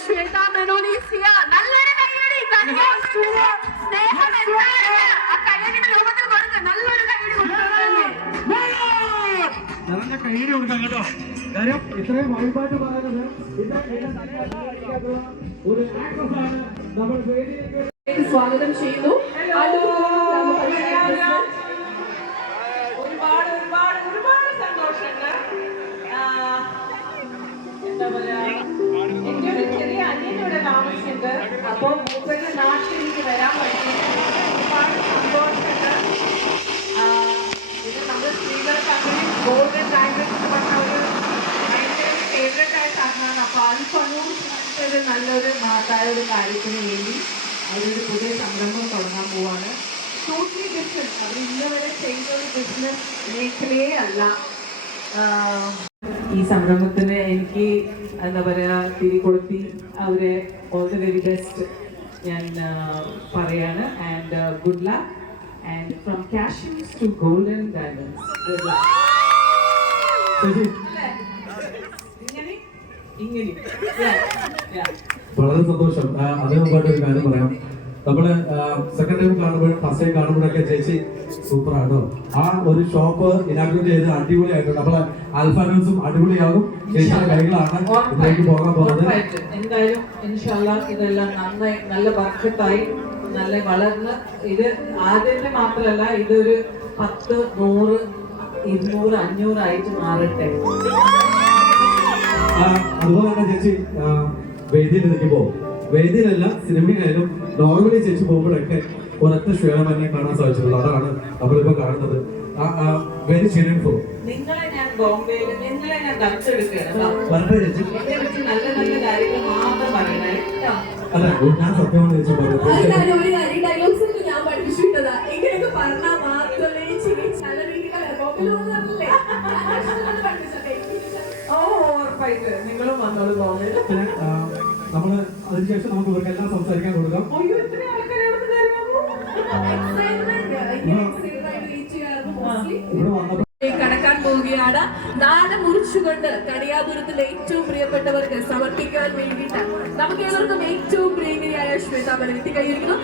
Shweta Menon is here. നല്ലൊരു കൈയടി. സ്നേഹം എന്താണ്? ആ കൈയടി ലോകത്തിൽ കൊടുക്കുക. നല്ലൊരു കൈയടി നല്ല കൈയടി കൊടുക്കാം കേട്ടോ. കാര്യം ഇത്രയും വഴിപാട്ട് പറയുന്നത് ഒരു ആക്ട്രസ് ആണ്. നമ്മൾ വേദിയിലേക്ക് സ്വാഗതം ചെയ്യുന്നു. ഒരുപാട് സന്തോഷങ്ങൾ. എന്താ പറയാ, എന്റെ ഒരു ചെറിയ അനിയനിവിടെ താമസിച്ചിട്ടുണ്ട്. അപ്പൊ മൂപ്പരുടെ നാട്ടിലേക്ക് വരാൻ പറ്റി. ഒരുപാട് സന്തോഷമുണ്ട്. ഇത് നമ്മുടെ സ്ത്രീകൾക്ക് അങ്ങനെ ഗോൾഡൻ ഡയമണ്ട് എന്ന് പറഞ്ഞ ഒരു ഭയങ്കര ഫേവറേറ്റ് ആയിട്ടാണ്. അപ്പൊ അത് നല്ലൊരു മഹത്തായ ഒരു കാര്യത്തിന് വേണ്ടി അവരൊരു പുതിയ സംരംഭം തുടങ്ങാൻ പോവാണ്. Totally different. അവർ ഇന്ന് വരെ ചെയ്ത ഒരു ബിസിനസ് മേഖലയേ അല്ല. ഈ സംരംഭത്തിന് എനിക്ക് എന്താ പറയുക തിരികൊളുത്തി അവരെ ഓൾ ദി വെരി ബെസ്റ്റ് ഞാൻ പറയാണ്. And good luck. And from cashews to golden diamonds good luck. വളരെ സന്തോഷം. അതിന് മുമ്പായിട്ടൊരു കാര്യം പറയാം. നമ്മള് സെക്കൻഡ് ടൈം കാണുമ്പോഴും ഫസ്റ്റ് ടൈം കാണുമ്പോഴൊക്കെ ചേച്ചി സൂപ്പർ ആണോ. ആ ഒരു ഷോപ്പ് ഇനാഗ്രേറ്റ് ചെയ്ത് അടിപൊളിയായിട്ടുണ്ട്. നമ്മളെ ആൽഫാനൂസും അടിപൊളിയാകും. ചേച്ചിയുടെ കൈകളാണ് ഇതിലേക്ക് പോകാൻ പോകുന്നത്. എന്തായാലും ഇൻഷാല്ലാഹ് ഇതെല്ലാം നന്നായി നല്ല ബർക്കത്തായി നല്ല വളർന്ന് ഇത് ആദ്യത്തെ മാത്രമല്ല ഇതൊരു 10, 100, 200, 500 ആയിട്ട് മാറട്ടെ. അതുപോലെ തന്നെ ചേച്ചി വേദിയിൽ നിൽക്കുമ്പോൾ വേദിയിലല്ല സിനിമയിലായാലും നോർമലി ചേച്ചി പോകുമ്പോഴൊക്കെ ഒരൊറ്റ ശ്വേതം തന്നെ കാണാൻ സാധിച്ചിട്ടുള്ളൂ. അതാണ് നമ്മളിപ്പോ കാണുന്നത്. വെരി ചെറിയൻഫോ നിങ്ങളെ ഞാൻ ബോംബെയിൽ നിങ്ങളെ ഞാൻ ദത്തെടുക്കുകയാണ്. ചേച്ചി നല്ല നല്ല കാര്യങ്ങൾ മാത്രം പറയണേ. അല്ല ഞാൻ സത്യമാണ് ചേച്ചി പറയുന്നത്. ഞാൻ പഠിപ്പിച്ചിട്ടതാ എങ്ങനെയൊക്കെ പറഞ്ഞാൽ മാത്രമേ ഉറപ്പായിട്ട് നിങ്ങളും വന്നോളൂ ബോംബെയിൽ. നമ്മള് അതിനുശേഷം നമുക്ക് ഇവർക്കെല്ലാം സംസാരിക്കാൻ കൊടുക്കാം. കടക്കാൻ പോവുകയാണ്. നാളെ മുറിച്ചുകൊണ്ട് കണിയാപുരത്തിലെ ഏറ്റവും പ്രിയപ്പെട്ടവർക്ക് സമർപ്പിക്കാൻ വേണ്ടിയിട്ട് നമുക്ക് ഏവർക്കും ഏറ്റവും പ്രിയങ്കരിയായ ശ്വേതാ മെനൻ എത്തിക്കഴിഞ്ഞിരിക്കുന്നു.